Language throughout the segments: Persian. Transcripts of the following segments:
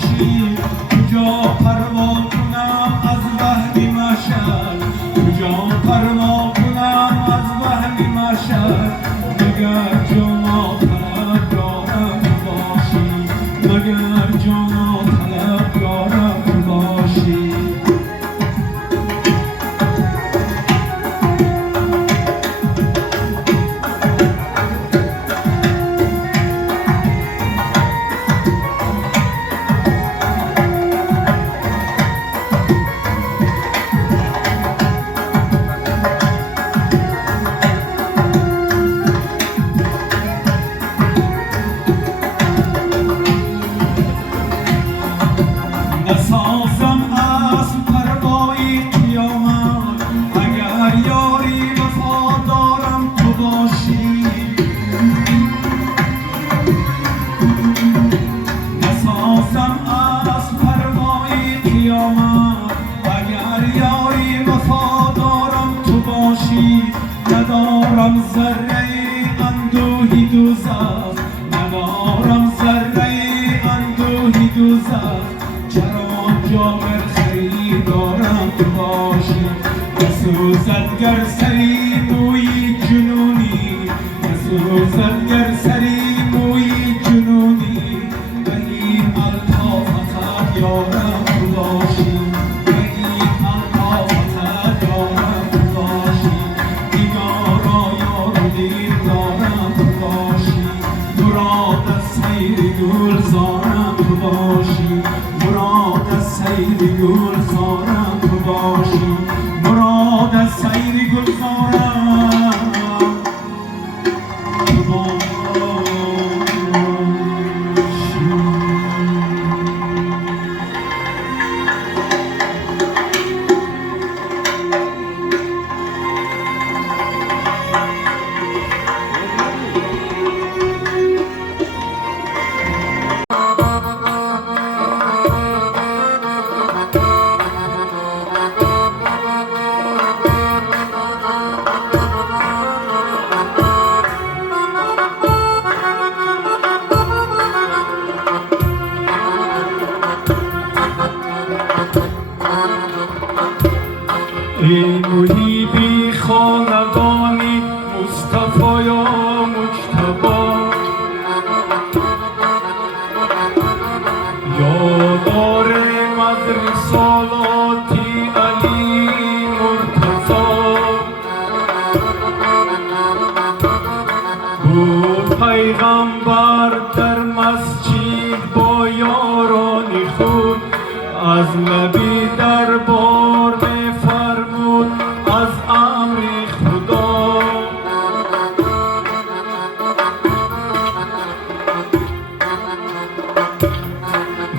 باشی کجا پروا کنم از وحدی مشهد کجا پروا کنم از وحدی مشهد مگر جانا طلب دارم باشی مگر جانا طلب دارم باشی نسازم از پروای قیامت اگر یاری وفادارم تو باشی نسازم از پروای قیامت اگر یاری وفادارم تو باشی ندارم ذره اندوهی دوزخ ندارم ذره اندوهی دوزخ جابر خریدارم تو باشی نسوزد گر سری موی جنونی نسوزد گر سری موی جنونی ولی الطافتت یارم تو باشی ولی الطافتت یارم تو باشی نگارا یار و دیر دارم تو باشی مراد از سیر گلزارم تو باشی مراد از سیر گلزارم تو باشی مراد از سیر گلزارم تو باشی ای محیبی خاندانی مصطفی یا مجتبی یادارم از رسالاتی علی مرتضی بود پیغمبر در مسجد با یاران خود از نبی دربار می‌فرمود از امر خدا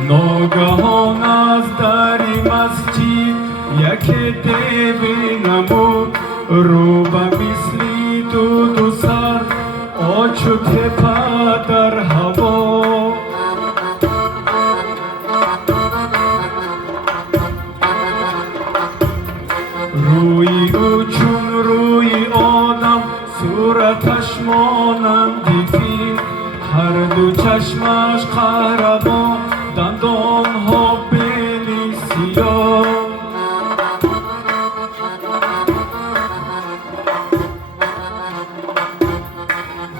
ناگهان از در مسجد یک دیو نمود رو به مثلی دو سر آج و تپه در هوا روی او چون روی آدم صورتش مانند فیل هر دو چشمش قهرمان دندانها بینی سیاه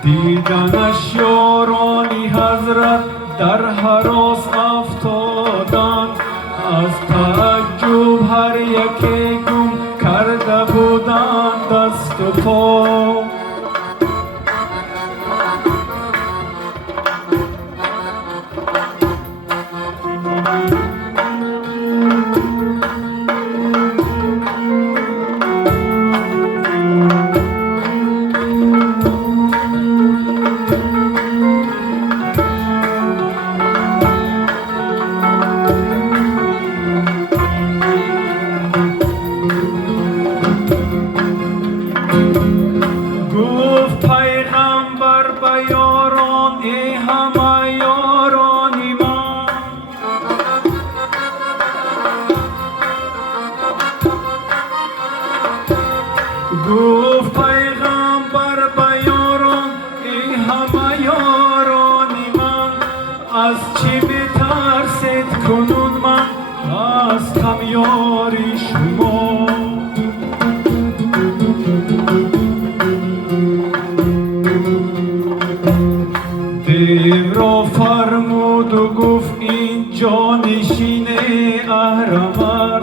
دیدنش یارانی حضرت در هراس افتادند از تعجب هر یکی گم کرده بودند دست و پا هستم یاری شما. دیو را فرمود و گفت این جانشین اهرمن،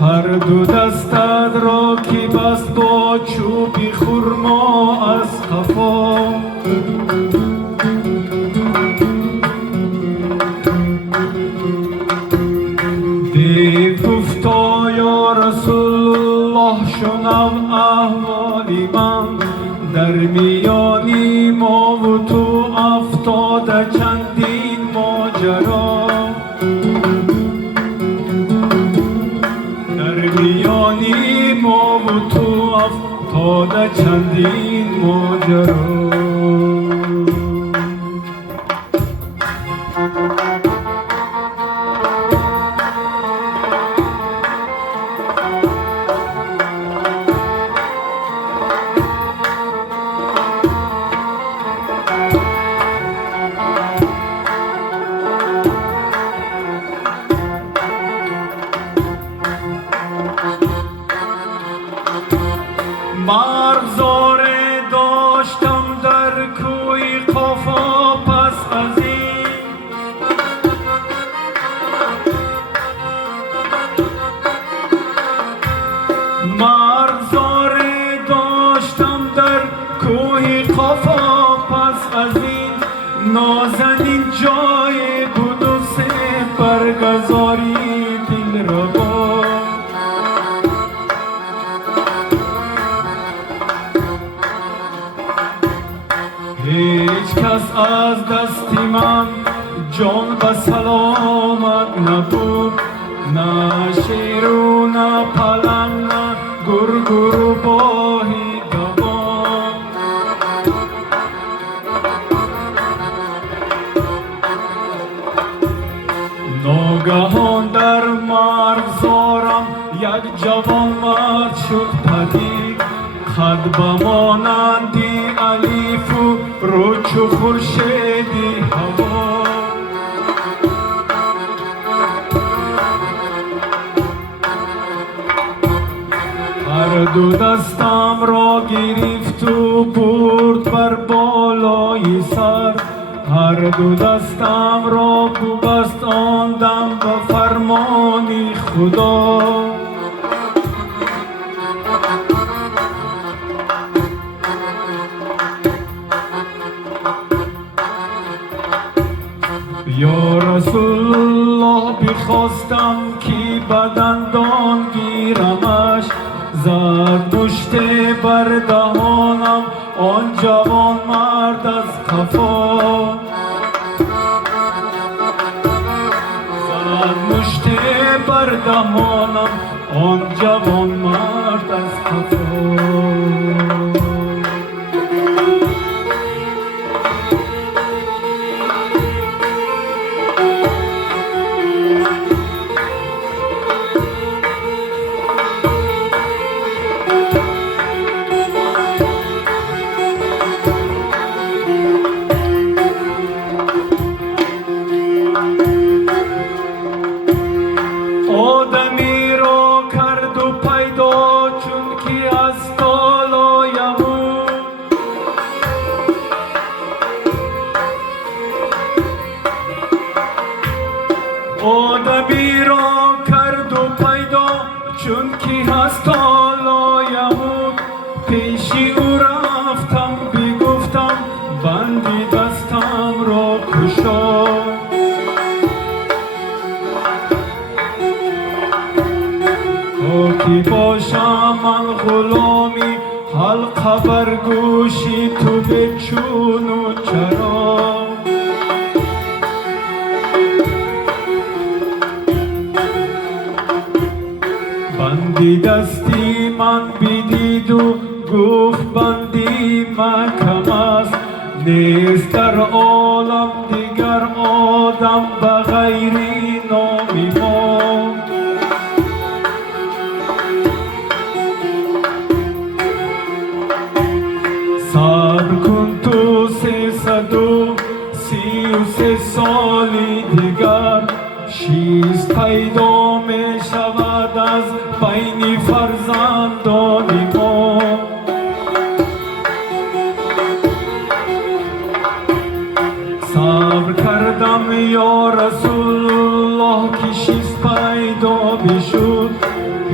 هر دو دستت را که بست با چوبی خرما از قفا. دیو گفتا یا رسول الله شنو احوال من، در میانی ما و تو افتاده چندین ماجرا. در میانی ما و تو افتاده چندین ماجرا. مرغزاره داشتم در کوی قفا، پس از این مرغزاره داشتم در کوی قفا، پس از این نازنین جای بود و سه برگزاری دل ربا. هیچ کس از دست من جان به سلامت نبود، نه شیر و نه پلنگ نه گرگ و باهی دوان. ناگهان در مرغزارم یک جوان مرد شد پدید، قد به مانندی الف و رو چو خورشیدی هوا. هر دو دستم را گرفت و برد بر بالای سر، هر دو دستم را ببست آن دم به فرمان خدا. یا رسول الله بخواستم که بدندان گیرمش، زد مشت بر دهانم آن جوان مرد از قفا. زد مشت بر دهانم آن جوان مرد از قفا. آدمی را کرد و پیدا چون که از تالایم، آدمی را کرد و پیدا چون که از تالایم. پیش او رفتم بگفتم بندی دستم را کشا. کی باشم من غلامی حلقه بر گوشی تو به چون و چرا. بندی دستی من بدید و گفت بندی محکم است، نیست در عالم دیگر آدم به غیر نام ما. صبر کن تو 333 سالی دیگر، چیز پیدا می شود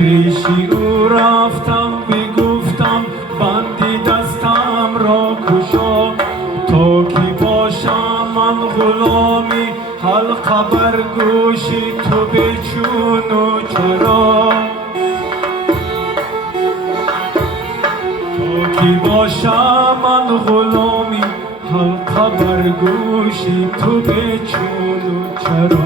پیشی او رفتم بگفتم بندی دستم را کشا تا کی باشم من غلامی حلقه بر گوشی تو بچون و چرا تا کی باشم من غلامی حلقه بر گوشی تو بچون و چرا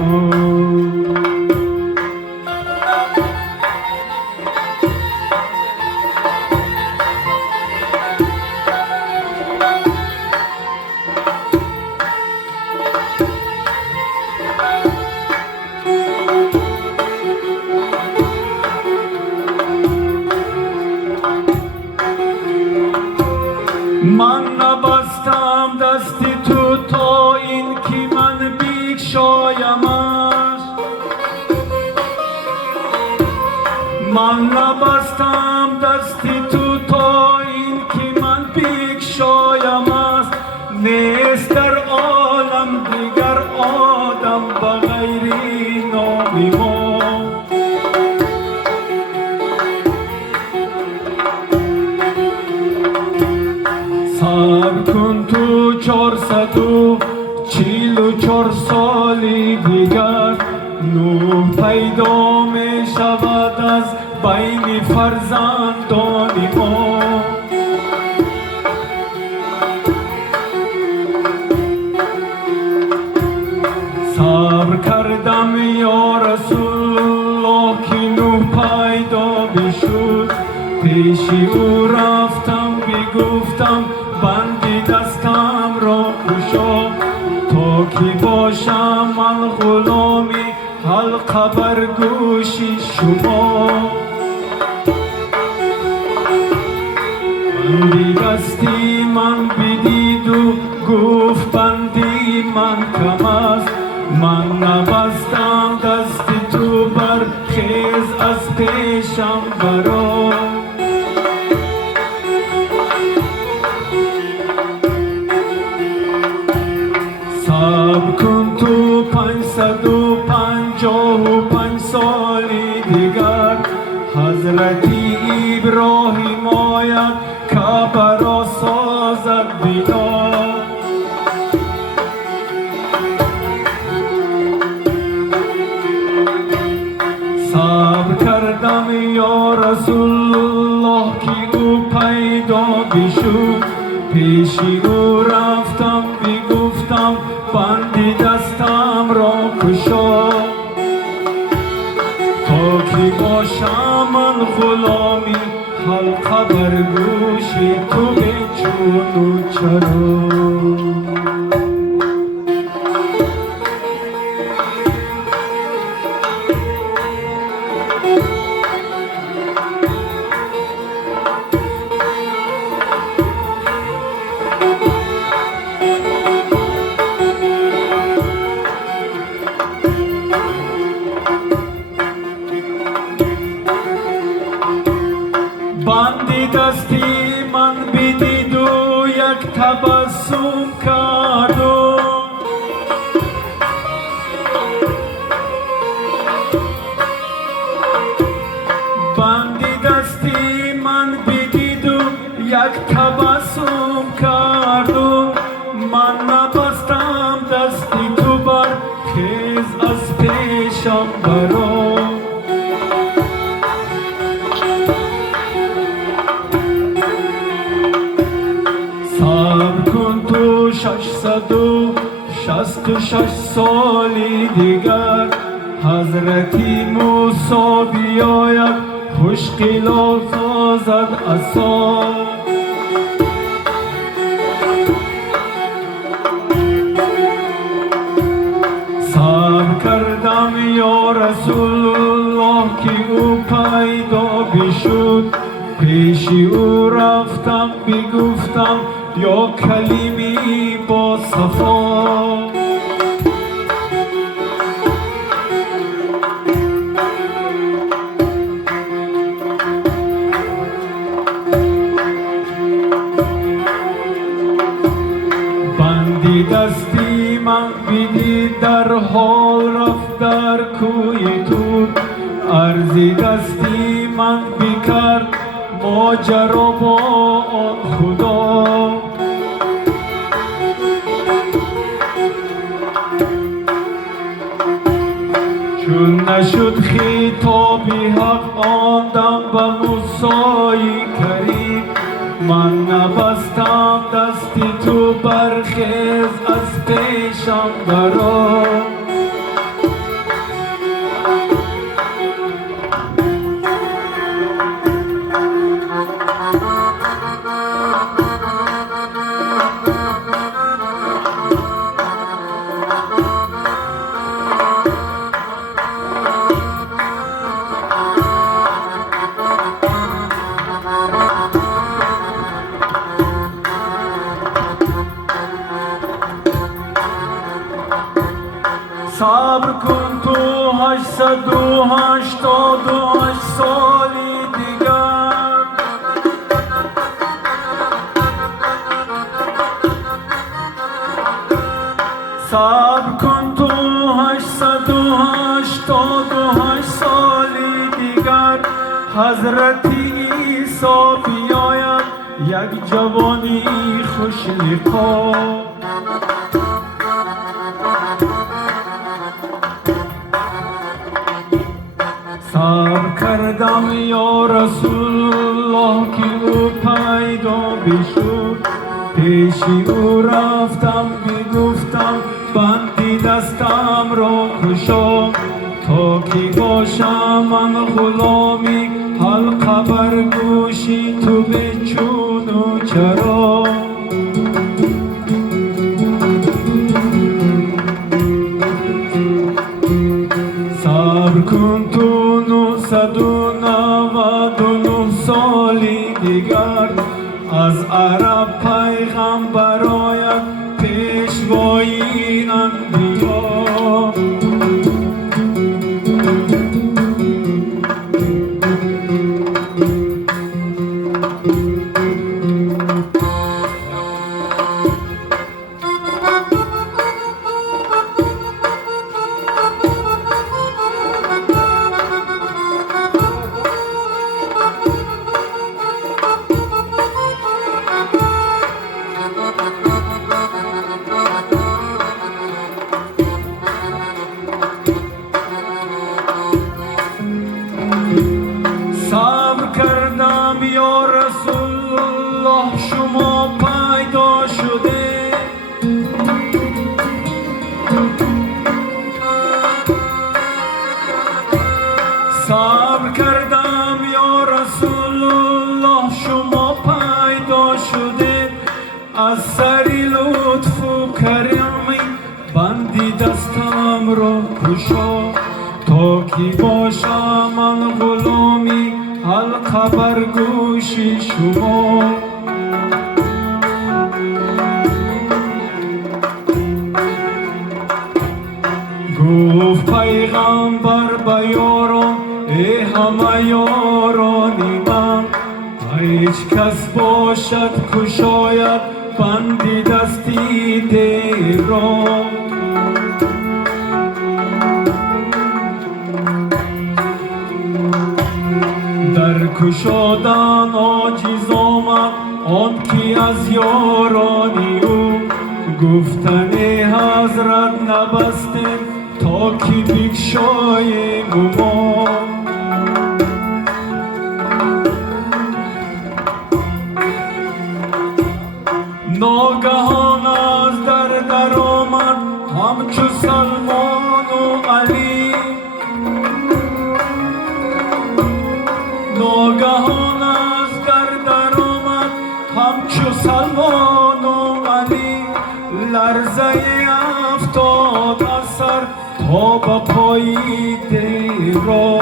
من نبستم دستی تو تا این که من بگشایمش من نبستم دستی تو تا این که من بگشایمش نیست در عالم دیگر آدم بغیر نام ما صبر کن تو 444 سالی دیگر نوح پیدا می شود از بین فرزندان ما صبر کردم یا رسول الله که نوح پیدا بشد پیشی او رفتم بگفتم بندی دستم را گشا تا کی باشم من غلامی حلقه بر گوشی شما بندی دستی من بدید و گفت بندی من کم است من نبستم دستی تو بر خیز از پیشم برا صبر کن تو 555 سالی دیگر حضرت ابراهیم آید کعبه را سازد بنا صبر کردم یا رسول الله که او پیدا بشد پیشی او رفتم بگفتم بندی دستم را کشا تا کی باشم من غلامی حلقه بر گوشی تو بچون و چرا بندی دستی من بدید و یک تبسم کرد بندی دستی من بدید و یک تبسم کرد من نبستم دستی تو بر خیز از پیشم برا صبر کن تو 666 سالی دیگر حضرت موسی بیاید خوش قلا سازد عصا صبر کردم یا رسول الله که او پیدا بشد پیشی او رفتم بگفتم یا کلیمی با صفا بندی دستی من بدید در حال رفت در کوی تو عرضی دستی من بکرد ماجرا با آن خدا. چون نشد خطابی حق آن دم به موسی کریم، من نبستم دستی تو برخیز از پیشم برآ. صبر کن تو 888 سالی دیگر، صبر کن تو 888 سالی دیگر. حضرت عیسی بیاید یک جوانی خوش لقا. صبر کردم یا رسول الله که او پیدا بشد، پیشی او رفتم بگفتم بندی دستم را کشا، تا که باشم من غلامی حلقه بر گوشی تو به چون و چرا. صبر کن تو 999 سالی دیگر، از عرب پیغمبر آید پیشوایی انبیا. صبر کردم یا رسول الله شما پیدا شده، صبر کردم یا رسول الله شما پیدا شده. از سری لطف و کریمی بندی دستم را کشا، تا که باشم من غلامی حلقه بر گوشی شما. گفت پیغمبر به یاران ای همه یارانی من، هیچ کس باشد کشاید بندی دستی دیر را. در کشادن عاجز آمد آن که از یارانی او، گفتن حضرت نبستیم تا که بگشاییم ما. ناگهان از در آمد همچو سلمان و علی، ناگهان از در آمد همچو سلمان و علی. لرزه افتاد از سر تا به پای دیرا.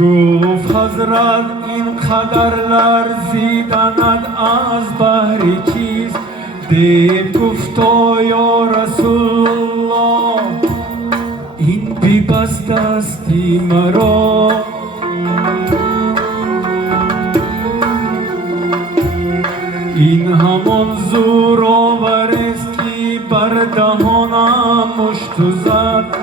گفت حضرت این قدر لرزیدند از بهر چیست؟ دیو گفتا یا رسول الله این بی بس دستی مرا. این همان زورآور است که بر دهانم گشت و زد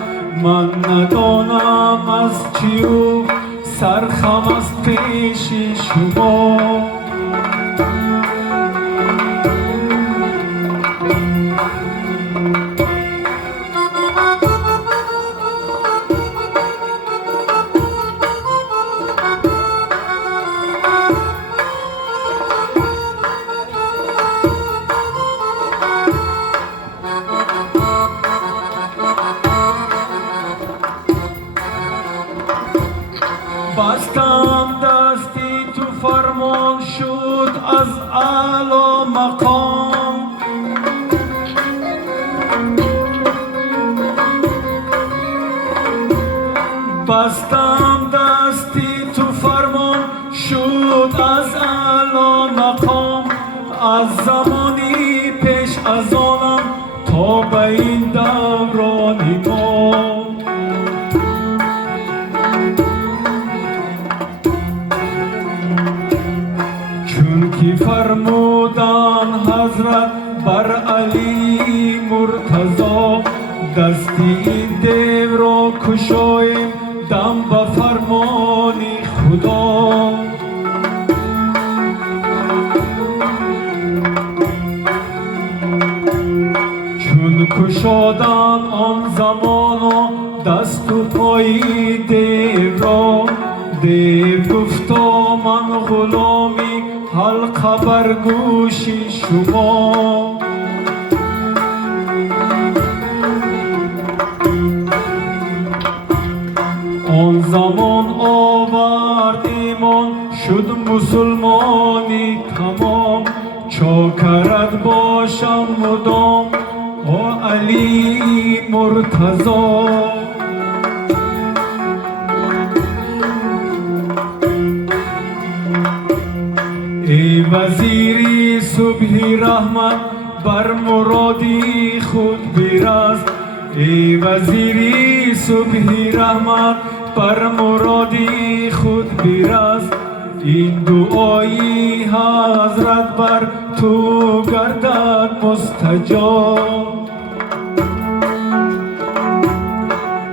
من ندانم از چی او سرخم از پیش شما بستم دستی تو فرمان شد از اعلی مقام بستم دستی تو فرمان شد از اعلی مقام از زمانی پیش از آنم تا به این دوران ما چون که فرمودن حضرت بر علی مرتضی دستی این دیو را کشاییم دم به فرمان خدا چون کشادن آن زمان دست و پای دیو را دیو گفتا من غلامی حلقه بر گوش شما آن زمان آورد ایمان شد مسلمانی تمام چاکرت باشم مدام و علی مرتضی ای وزیری صبحی رحمت بر مرادی خود برس ای وزیری صبحی رحمت بر مرادی خود برس این دعایی حضرت بر تو گردد مستجاب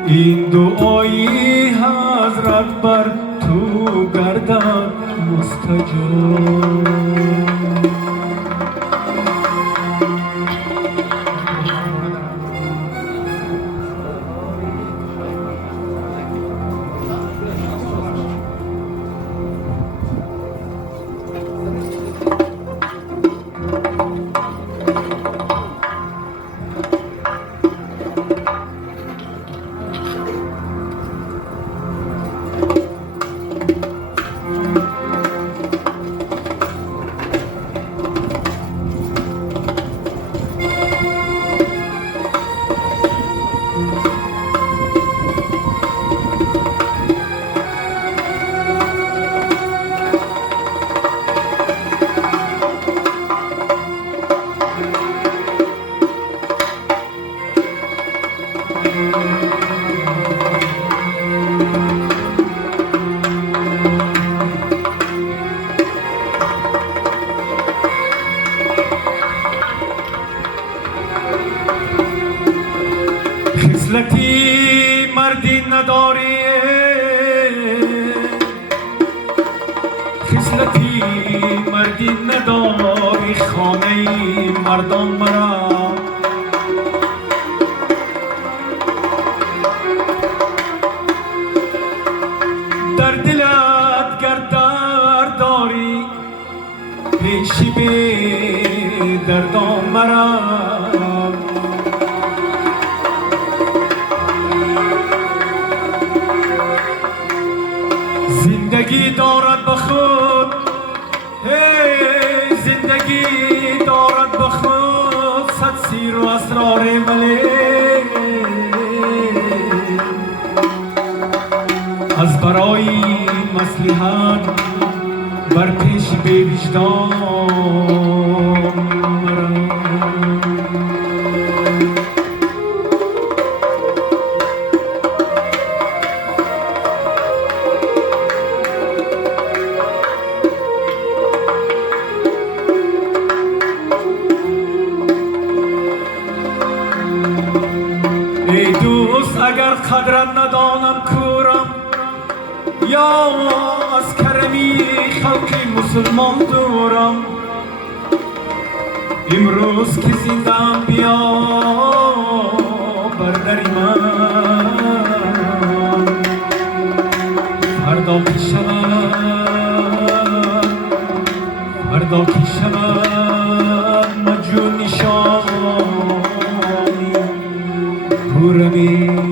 این دعایی حضرت بر تو گردد مستجاب خصلتی مردی نداری خصلتی مردی نداری خانه مردان مرا در دلت گردر داری پیشی به دردان مرا زندگی دارد به خود زندگی دارد به خود صد سیر و اسرار ملک از برای مصلحت بر پیش به وجدان ای قدرت ندانم کورم یا از کرمی خلقی مسلمان دورم امروز که زندم بیا بر دری من فردا که شود فردا که شود مجنون نشانی کورمی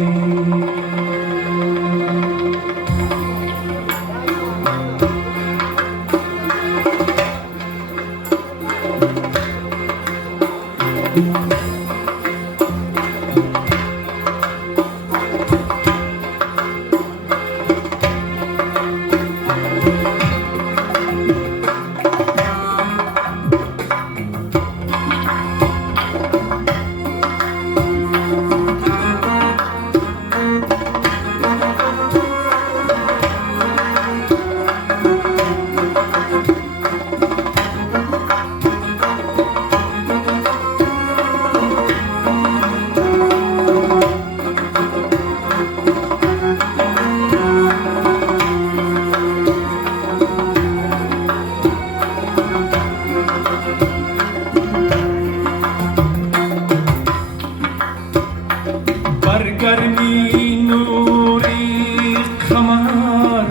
برگرمی نوری قمر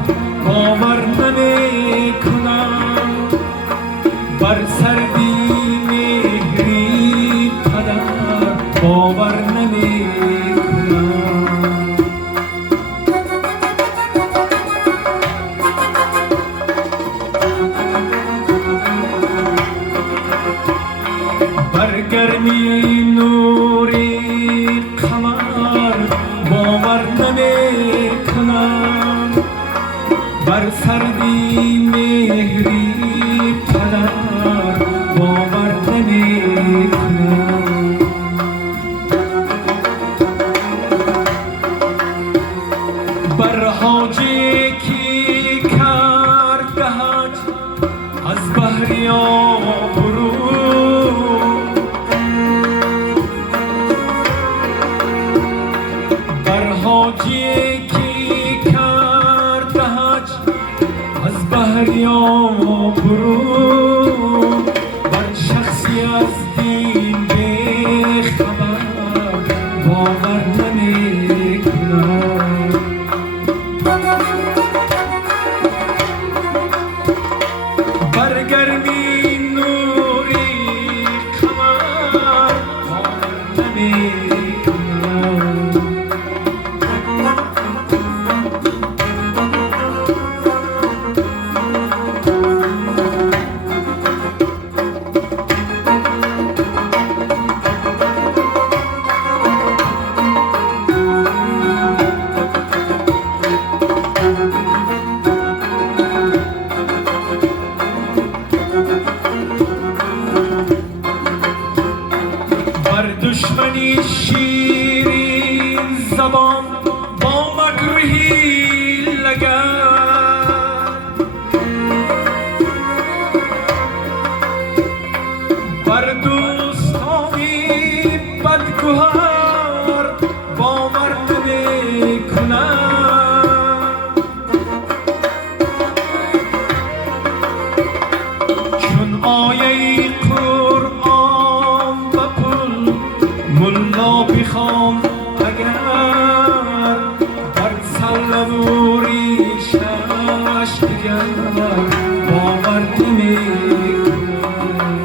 باور نمی کنم بر سردی مهری پدر باور نمی کنم برگرمی نوری قمر باور نمی کنم بر سردی مهری پدر باور نمی کنم بر حاجی کی کرد حج از بحر آبرو حاجی کی کرد حج از بحر آبرو بر شخصی از دین بیخبر باور نمی کنم برگرمی نوری قمر باور نمی کنم دشمنی شیرین زبان با مکروهی لگد بر دوستانی بدگوهر باور نمی کنم چون آیه قرآن ملا بخوام اگر بر سلوری شش دیگر باور نمی کنم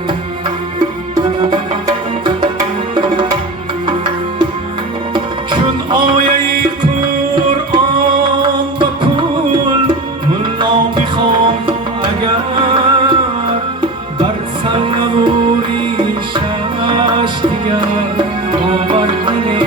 چون آیه قرآن به پول ملا بخوام اگر بر سلوری شش دیگر باور نمی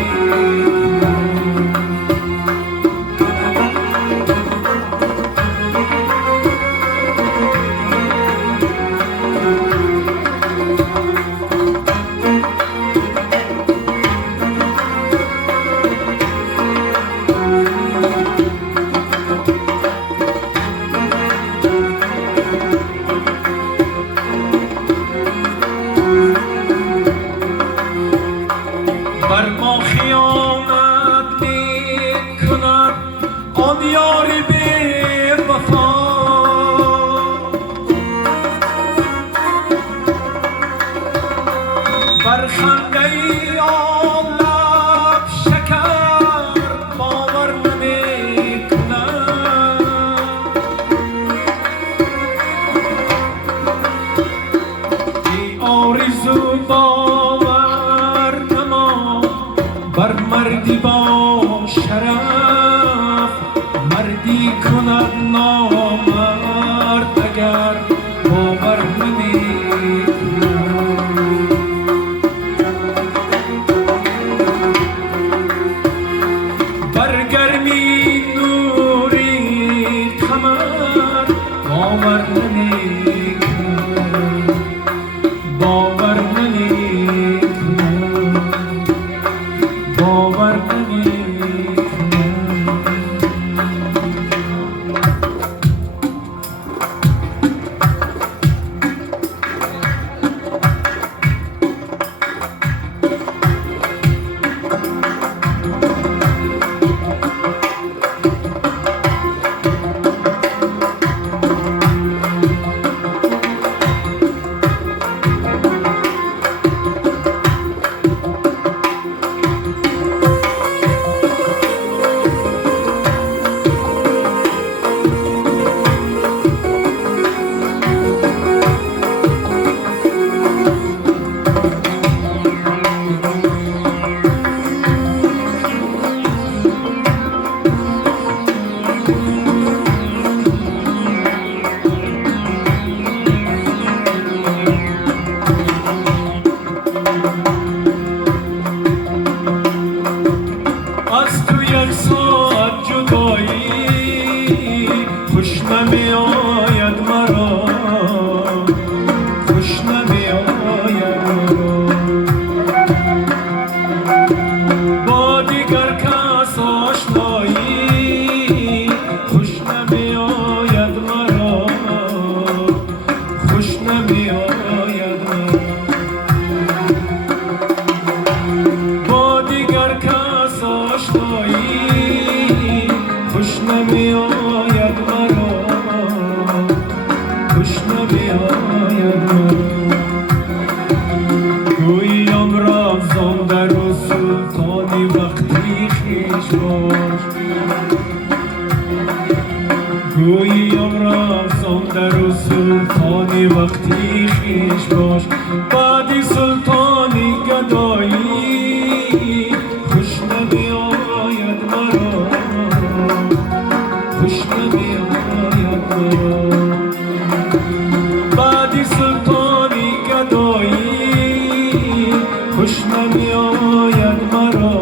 بر خنده آن لب شکر باور نمیکنم. ای آرزو باور نما بر مردی با شرف، مردی کند نامرد اگر باور نمیکنم. بر گرمی نوری قمر باور نمیکنم، باور نمیکنم، باور نمیکنم. از تو یک ساعت جدایی خوش نمی آید مرا، خوش نمی آید مرا. با دیگر کس آشنایی خوش نمی آید مرا، خوش نمی آید مرا. با دیگر کس آشنایی خوش نمی آید مرا، خوش نمی آید مرا. گوییم رمزان در و سلطانی وقتی خویش باش، گوییم رمزان در و سلطانی وقتی خویش باش. بعدی سلطانی گدایی خوش نمی آید مرا، خوش نمی آید مرا. بعدی سلطانی گدایی خوش نمی آید مرا،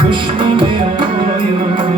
خوش نمی آید مرا.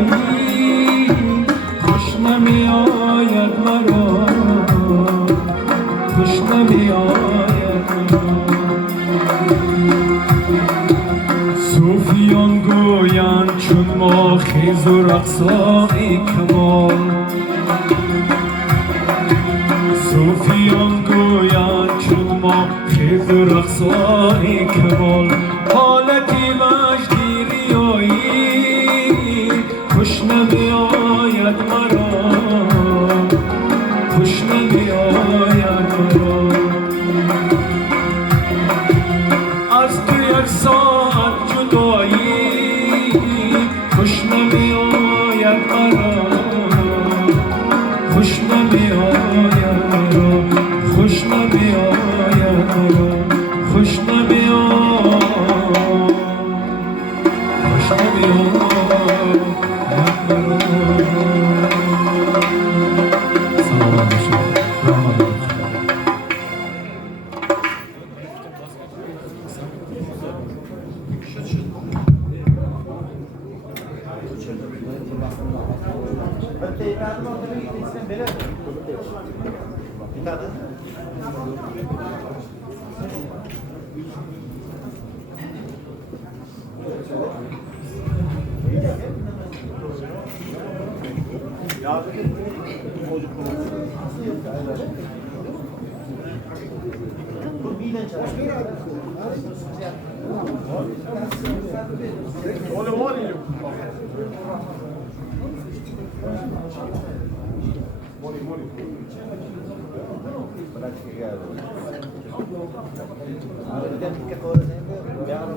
آیی خوش نمی آید مرا خوش نمی آید مرا صوفیان گویند چون ما خیز و رقصای کمال صوفیان گویند چون ما خیز و رقصای کمال حالتی وجدی ریایی خوش نمی آید مرا خوش نمی آید مرا از تو یک ساعت جدایی خوش نمی آید مرا خوش نمی آید مرا خوش نمی آید مرا خوش نمی آید خوش نمی آید مرا سلام علیکم رحمت الله